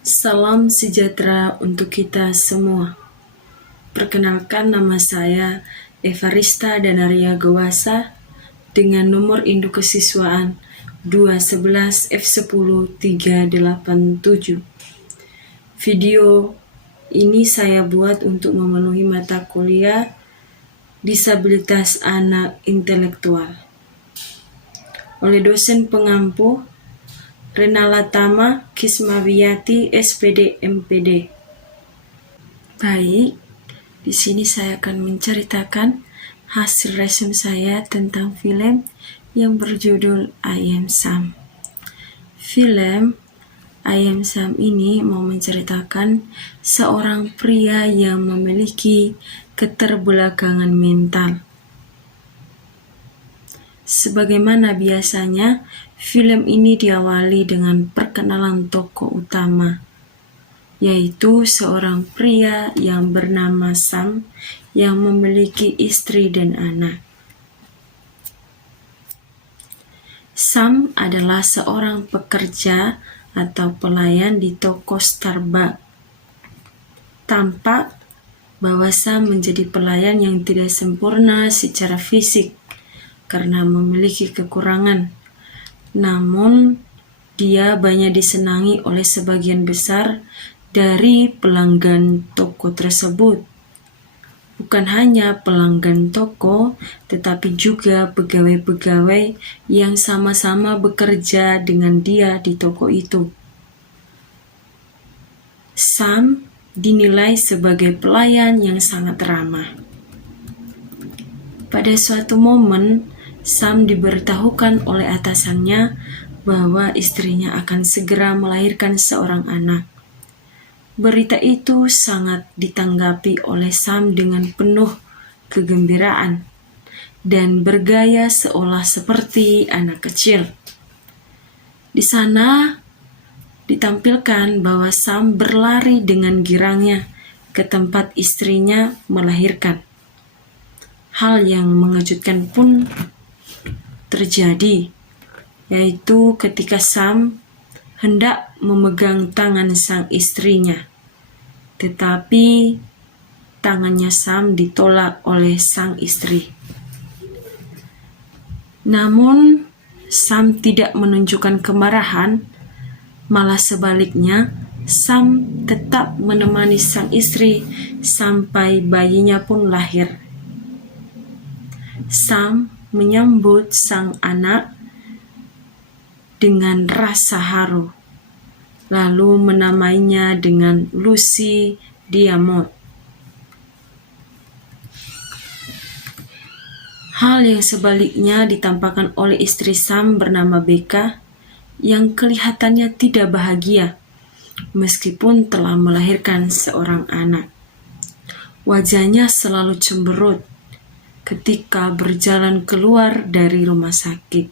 Salam sejahtera untuk kita semua. Perkenalkan, nama saya Evarista Danaria Gawasa dengan nomor induk kesiswaan 211 F10 387. Video ini saya buat untuk memenuhi mata kuliah disabilitas anak intelektual oleh dosen pengampu Renala Tama Kismawiyati SPD MPD. Baik, di sini saya akan menceritakan hasil resume saya tentang film yang berjudul I Am Sam. Film I Am Sam ini mau menceritakan seorang pria yang memiliki keterbelakangan mental. Sebagaimana biasanya, film ini diawali dengan perkenalan tokoh utama, yaitu seorang pria yang bernama Sam yang memiliki istri dan anak. Sam adalah seorang pekerja atau pelayan di toko Starbucks. Tampak bahwa Sam menjadi pelayan yang tidak sempurna secara fisik karena memiliki kekurangan. Namun, dia banyak disenangi oleh sebagian besar dari pelanggan toko tersebut. Bukan hanya pelanggan toko, tetapi juga pegawai-pegawai yang sama-sama bekerja dengan dia di toko itu. Sam dinilai sebagai pelayan yang sangat ramah. Pada suatu momen, Sam diberitahukan oleh atasannya bahwa istrinya akan segera melahirkan seorang anak. Berita itu sangat ditanggapi oleh Sam dengan penuh kegembiraan dan bergaya seolah seperti anak kecil. Di sana ditampilkan bahwa Sam berlari dengan girangnya ke tempat istrinya melahirkan. Hal yang mengejutkan pun terjadi, yaitu ketika Sam hendak memegang tangan sang istrinya, tetapi tangannya Sam ditolak oleh sang istri. Namun, Sam tidak menunjukkan kemarahan, malah sebaliknya, Sam tetap menemani sang istri sampai bayinya pun lahir. Sam menyambut sang anak dengan rasa haru, lalu menamainya dengan Lucy Diamond. Hal yang sebaliknya ditampakkan oleh istri Sam bernama Becca yang kelihatannya tidak bahagia meskipun telah melahirkan seorang anak. Wajahnya selalu cemberut ketika berjalan keluar dari rumah sakit.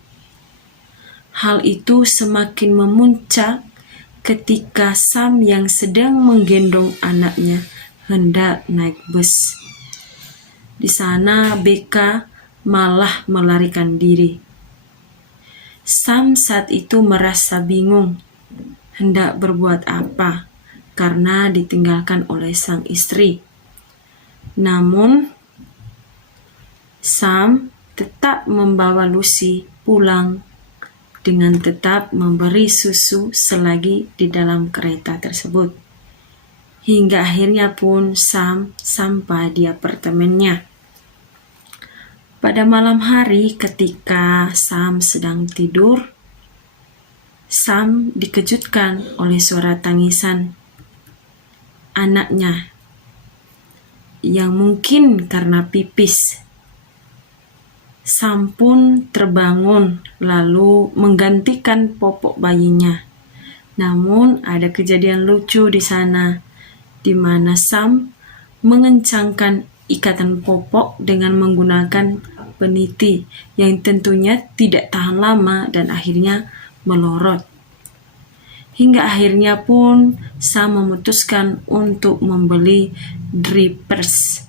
Hal itu semakin memuncak ketika Sam yang sedang menggendong anaknya hendak naik bus. Di sana Becca malah melarikan diri. Sam saat itu merasa bingung hendak berbuat apa karena ditinggalkan oleh sang istri. Namun, Sam tetap membawa Lucy pulang dengan tetap memberi susu selagi di dalam kereta tersebut. Hingga akhirnya pun Sam sampai di apartemennya. Pada malam hari ketika Sam sedang tidur, Sam dikejutkan oleh suara tangisan anaknya yang mungkin karena pipis. Sam pun terbangun lalu menggantikan popok bayinya. Namun ada kejadian lucu di sana, di mana Sam mengencangkan ikatan popok dengan menggunakan peniti yang tentunya tidak tahan lama dan akhirnya melorot. Hingga akhirnya pun Sam memutuskan untuk membeli drippers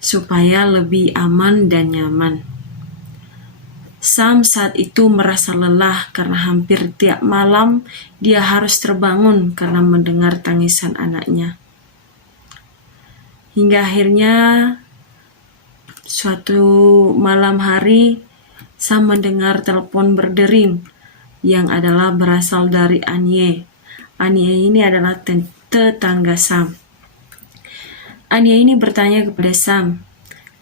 supaya lebih aman dan nyaman. Sam saat itu merasa lelah karena hampir tiap malam dia harus terbangun karena mendengar tangisan anaknya. Hingga akhirnya suatu malam hari, Sam mendengar telepon berdering yang adalah berasal dari Anye. Anye ini adalah tetangga Sam. Anye ini bertanya kepada Sam,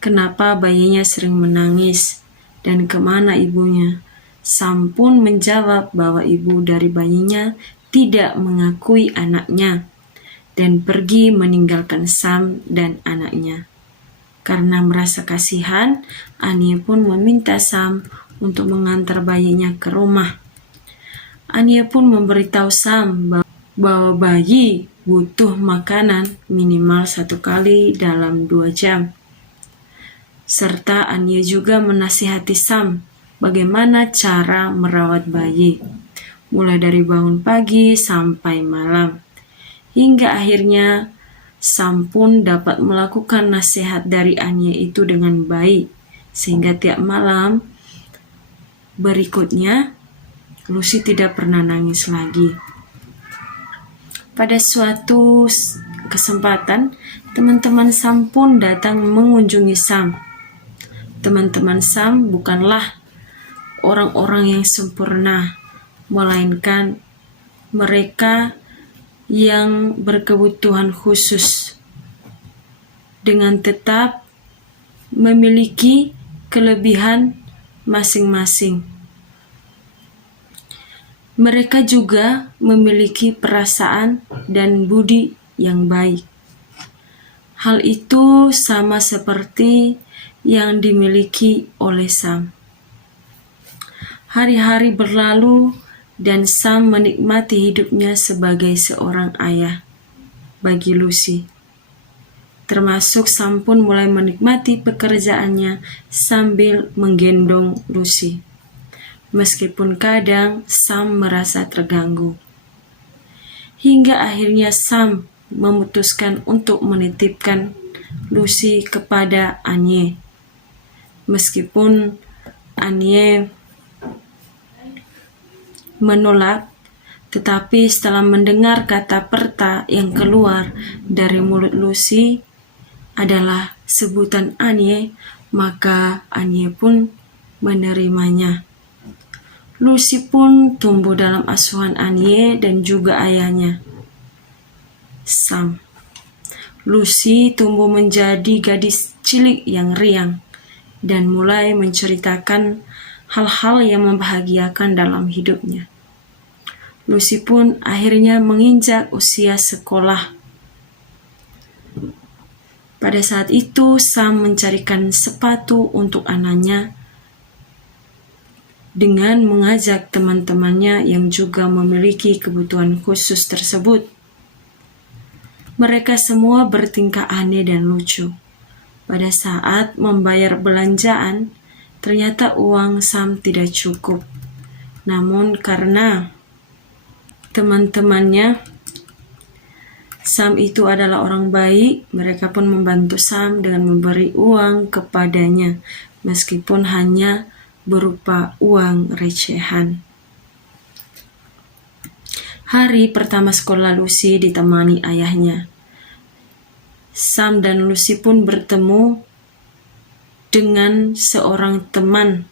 kenapa bayinya sering menangis dan kemana ibunya. Sam pun menjawab bahwa ibu dari bayinya tidak mengakui anaknya dan pergi meninggalkan Sam dan anaknya. Karena merasa kasihan, Anye pun meminta Sam untuk mengantar bayinya ke rumah. Anye pun memberitahu Sam bahwa bayi butuh makanan minimal 1 kali dalam 2 jam. Serta Anye juga menasihati Sam bagaimana cara merawat bayi, mulai dari bangun pagi sampai malam. Hingga akhirnya Sam pun dapat melakukan nasihat dari Anye itu dengan baik, sehingga tiap malam berikutnya Lucy tidak pernah nangis lagi. Pada suatu kesempatan, teman-teman Sam pun datang mengunjungi Sam. Teman-teman Sam bukanlah orang-orang yang sempurna, melainkan mereka yang berkebutuhan khusus, dengan tetap memiliki kelebihan masing-masing. Mereka juga memiliki perasaan dan budi yang baik. Hal itu sama seperti yang dimiliki oleh Sam. Hari-hari berlalu dan Sam menikmati hidupnya sebagai seorang ayah bagi Lucy. Termasuk Sam pun mulai menikmati pekerjaannya sambil menggendong Lucy. Meskipun kadang Sam merasa terganggu. Hingga akhirnya Sam memutuskan untuk menitipkan Lucy kepada Anye. Meskipun Anye menolak, tetapi setelah mendengar kata perta yang keluar dari mulut Lucy adalah sebutan Anye, maka Anye pun menerimanya. Lucy pun tumbuh dalam asuhan Anye dan juga ayahnya, Sam. Lucy tumbuh menjadi gadis cilik yang riang dan mulai menceritakan hal-hal yang membahagiakan dalam hidupnya. Lucy pun akhirnya menginjak usia sekolah. Pada saat itu, Sam mencarikan sepatu untuk anaknya dengan mengajak teman-temannya yang juga memiliki kebutuhan khusus tersebut. Mereka semua bertingkah aneh dan lucu. Pada saat membayar belanjaan, ternyata uang Sam tidak cukup. Namun karena teman-temannya Sam itu adalah orang baik, mereka pun membantu Sam dengan memberi uang kepadanya, meskipun hanya berupa uang recehan. Hari pertama sekolah Lucy ditemani ayahnya. Sam dan Lucy pun bertemu dengan seorang teman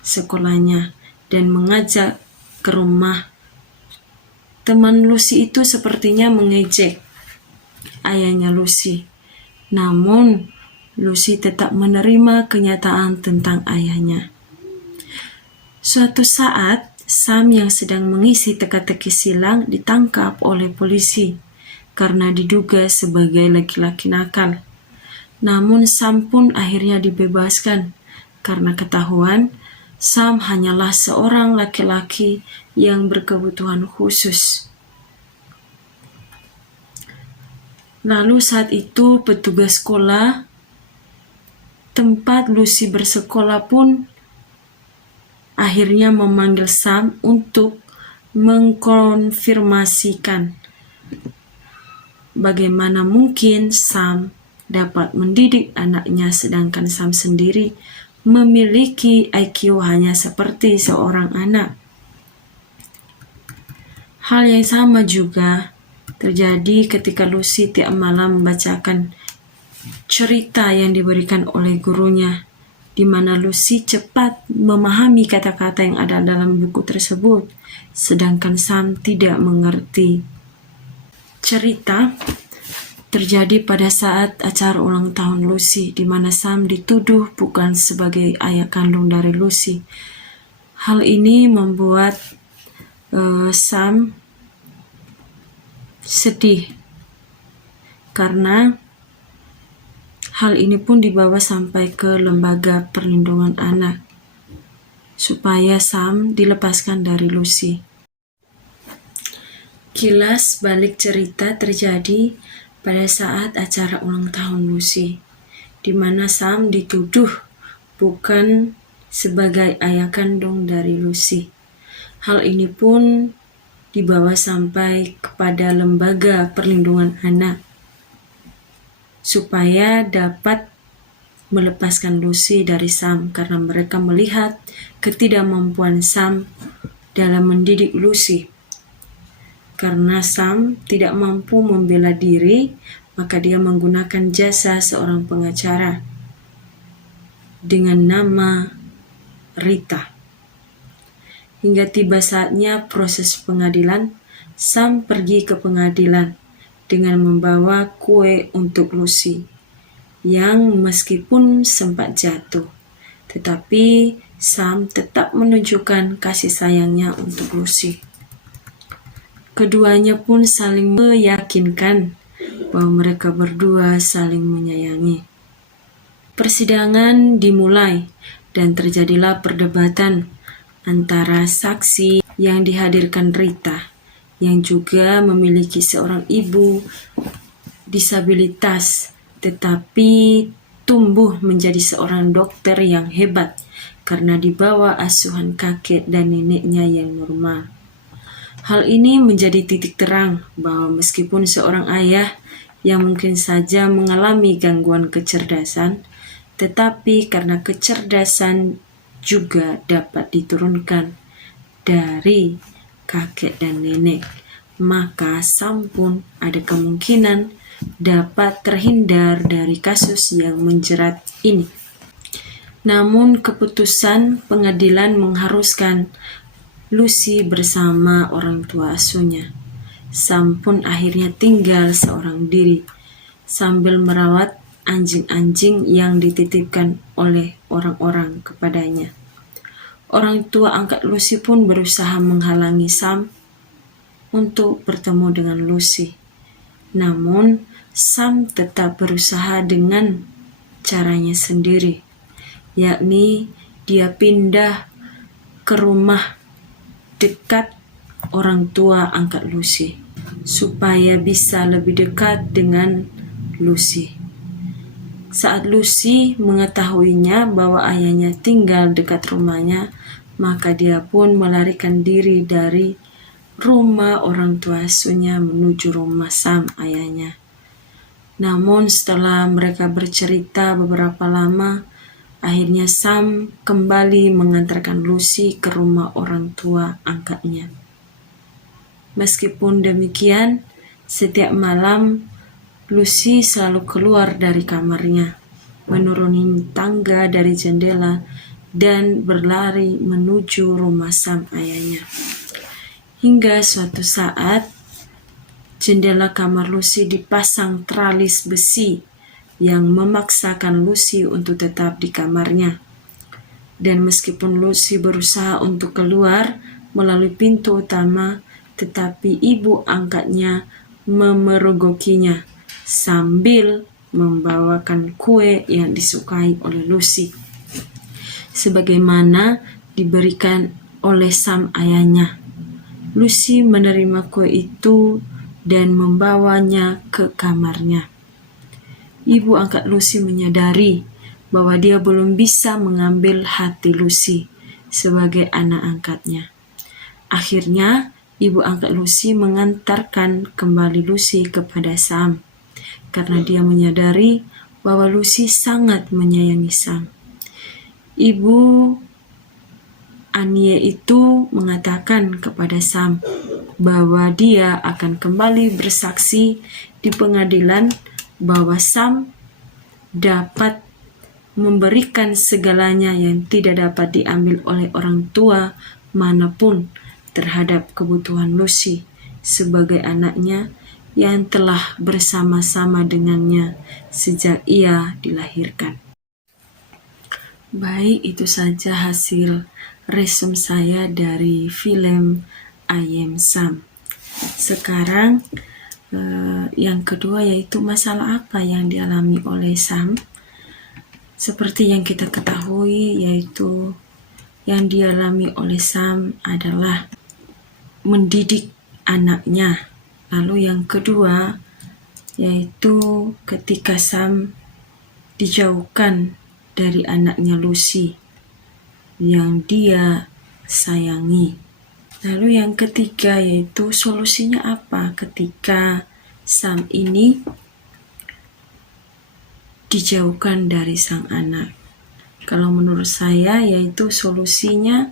sekolahnya dan mengajak ke rumah. Teman Lucy itu sepertinya mengejek ayahnya Lucy. Namun, Lucy tetap menerima kenyataan tentang ayahnya. Suatu saat, Sam yang sedang mengisi teka-teki silang ditangkap oleh polisi karena diduga sebagai laki-laki nakal. Namun Sam pun akhirnya dibebaskan karena ketahuan Sam hanyalah seorang laki-laki yang berkebutuhan khusus. Lalu saat itu petugas sekolah tempat Lucy bersekolah pun akhirnya memanggil Sam untuk mengkonfirmasikan bagaimana mungkin Sam dapat mendidik anaknya sedangkan Sam sendiri memiliki IQ hanya seperti seorang anak. Hal yang sama juga terjadi ketika Lucy tiap malam membacakan cerita yang diberikan oleh gurunya, di mana Lucy cepat memahami kata-kata yang ada dalam buku tersebut, sedangkan Sam tidak mengerti. Cerita terjadi pada saat acara ulang tahun Lucy, di mana Sam dituduh bukan sebagai ayah kandung dari Lucy. Hal ini membuat Sam sedih, karena hal ini pun dibawa sampai ke lembaga perlindungan anak, supaya Sam dilepaskan dari Lucy. Kilas balik cerita terjadi pada saat acara ulang tahun Lucy, di mana Sam dituduh bukan sebagai ayah kandung dari Lucy. Hal ini pun dibawa sampai kepada lembaga perlindungan anak, supaya dapat melepaskan Lucy dari Sam, karena mereka melihat ketidakmampuan Sam dalam mendidik Lucy. Karena Sam tidak mampu membela diri, maka dia menggunakan jasa seorang pengacara dengan nama Rita. Hingga tiba saatnya proses pengadilan, Sam pergi ke pengadilan dengan membawa kue untuk Lucy, yang meskipun sempat jatuh, tetapi Sam tetap menunjukkan kasih sayangnya untuk Lucy. Keduanya pun saling meyakinkan bahwa mereka berdua saling menyayangi. Persidangan dimulai dan terjadilah perdebatan antara saksi yang dihadirkan Rita, yang juga memiliki seorang ibu disabilitas, tetapi tumbuh menjadi seorang dokter yang hebat karena dibawa asuhan kakek dan neneknya yang normal. Hal ini menjadi titik terang bahwa meskipun seorang ayah yang mungkin saja mengalami gangguan kecerdasan, tetapi karena kecerdasan juga dapat diturunkan dari kakek dan nenek, maka Sam pun ada kemungkinan dapat terhindar dari kasus yang menjerat ini. Namun keputusan pengadilan mengharuskan Lucy bersama orang tua asuhnya. Sam pun akhirnya tinggal seorang diri sambil merawat anjing-anjing yang dititipkan oleh orang-orang kepadanya. Orang tua angkat Lucy pun berusaha menghalangi Sam untuk bertemu dengan Lucy. Namun, Sam tetap berusaha dengan caranya sendiri, yakni dia pindah ke rumah dekat orang tua angkat Lucy, supaya bisa lebih dekat dengan Lucy. Saat Lucy mengetahuinya bahwa ayahnya tinggal dekat rumahnya, maka dia pun melarikan diri dari rumah orang tua asuhnya menuju rumah Sam, ayahnya. Namun setelah mereka bercerita beberapa lama, akhirnya Sam kembali mengantarkan Lucy ke rumah orang tua angkatnya. Meskipun demikian, setiap malam Lucy selalu keluar dari kamarnya, menuruni tangga dari jendela, dan berlari menuju rumah Sam, ayahnya. Hingga suatu saat, jendela kamar Lucy dipasang teralis besi yang memaksakan Lucy untuk tetap di kamarnya. Dan meskipun Lucy berusaha untuk keluar melalui pintu utama, tetapi ibu angkatnya memergokinya sambil membawakan kue yang disukai oleh Lucy, sebagaimana diberikan oleh Sam, ayahnya. Lucy menerima kue itu dan membawanya ke kamarnya. Ibu angkat Lucy menyadari bahwa dia belum bisa mengambil hati Lucy sebagai anak angkatnya. Akhirnya, ibu angkat Lucy mengantarkan kembali Lucy kepada Sam, karena dia menyadari bahwa Lucy sangat menyayangi Sam. Ibu Anie itu mengatakan kepada Sam bahwa dia akan kembali bersaksi di pengadilan bahwa Sam dapat memberikan segalanya yang tidak dapat diambil oleh orang tua manapun terhadap kebutuhan Lucy sebagai anaknya yang telah bersama-sama dengannya sejak ia dilahirkan. Baik, itu saja hasil resume saya dari film I Am Sam. Sekarang yang kedua yaitu masalah apa yang dialami oleh Sam. Seperti yang kita ketahui, yaitu yang dialami oleh Sam adalah mendidik anaknya. Lalu yang kedua yaitu ketika Sam dijauhkan dari anaknya Lucy yang dia sayangi. Lalu yang ketiga yaitu solusinya apa ketika Sam ini dijauhkan dari sang anak. Kalau menurut saya yaitu solusinya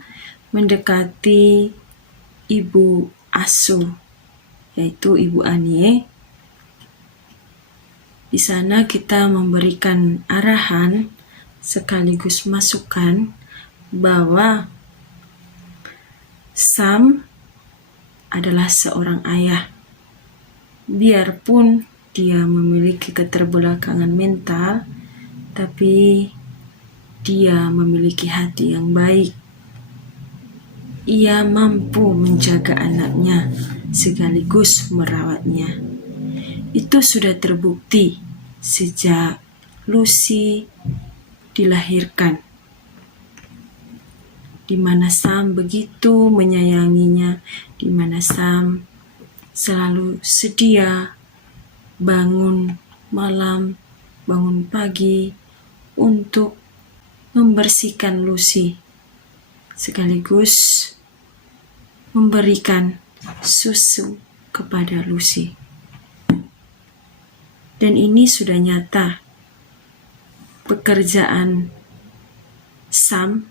mendekati ibu asuh, yaitu Ibu Anie. Di sana kita memberikan arahan sekaligus masukan bahwa Sam adalah seorang ayah. Biarpun dia memiliki keterbelakangan mental, tapi dia memiliki hati yang baik. Ia mampu menjaga anaknya sekaligus merawatnya. Itu sudah terbukti sejak Lucy dilahirkan, di mana Sam begitu menyayanginya, di mana Sam selalu sedia bangun malam, bangun pagi untuk membersihkan Lucy, sekaligus memberikan susu kepada Lucy. Dan ini sudah nyata pekerjaan Sam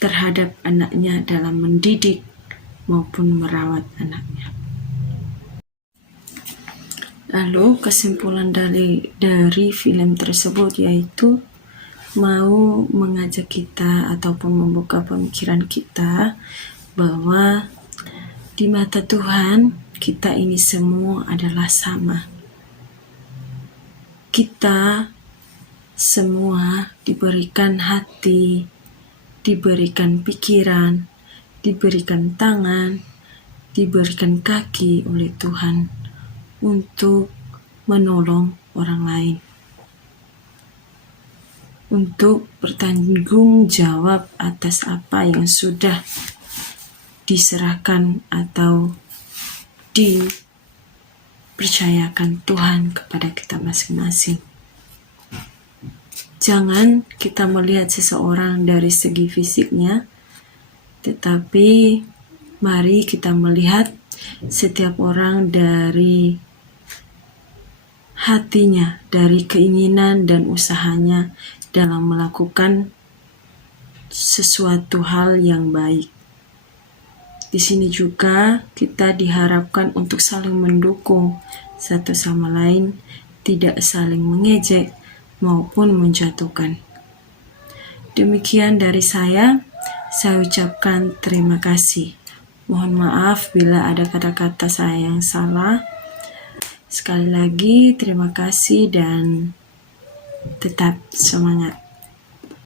terhadap anaknya dalam mendidik maupun merawat anaknya. Lalu kesimpulan dari film tersebut yaitu mau mengajak kita ataupun membuka pemikiran kita bahwa di mata Tuhan kita ini semua adalah sama. Kita semua diberikan hati, diberikan pikiran, diberikan tangan, diberikan kaki oleh Tuhan untuk menolong orang lain, untuk bertanggung jawab atas apa yang sudah diserahkan atau dipercayakan Tuhan kepada kita masing-masing. Jangan kita melihat seseorang dari segi fisiknya, tetapi mari kita melihat setiap orang dari hatinya, dari keinginan dan usahanya dalam melakukan sesuatu hal yang baik. Di sini juga kita diharapkan untuk saling mendukung satu sama lain, tidak saling mengejek maupun menjatuhkan. Demikian dari saya ucapkan terima kasih. Mohon maaf bila ada kata-kata saya yang salah. Sekali lagi terima kasih dan tetap semangat.